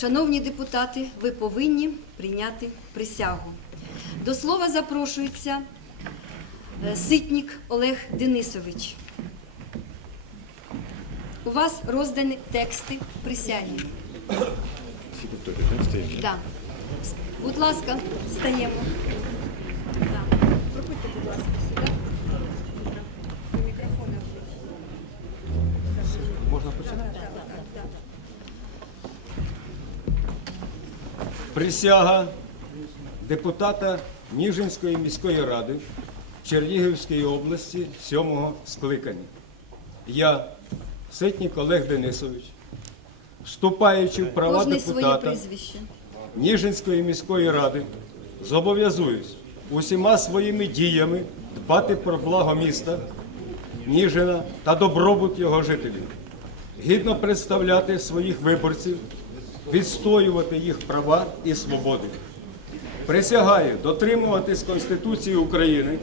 Шановні депутати, ви повинні прийняти присягу. До слова запрошується е, Ситнік Олег Денисович. У вас роздані тексти присяги. Да. Будь ласка, стаємо. Да. Проходьте, будь ласка, сюди. До мікрофона. Присяга депутата Ніжинської міської ради Чернігівської області сьомого скликання. Я, Ситнік Олег Денисович, вступаючи в права своє депутата. Ніжинської міської ради, зобов'язуюсь усіма своїми діями дбати про благо міста, Ніжина та добробут його жителів, гідно представляти своїх виборців, відстоювати їх права і свободи. Присягаю дотримуватись Конституції України,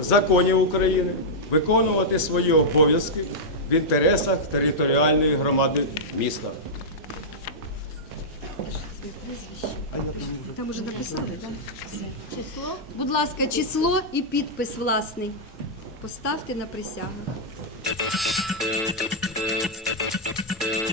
законів України, виконувати свої обов'язки в інтересах територіальної громади міста. Там уже написали, так? Число? Будь ласка, число і підпис власний. Поставте на присягу. Thank you.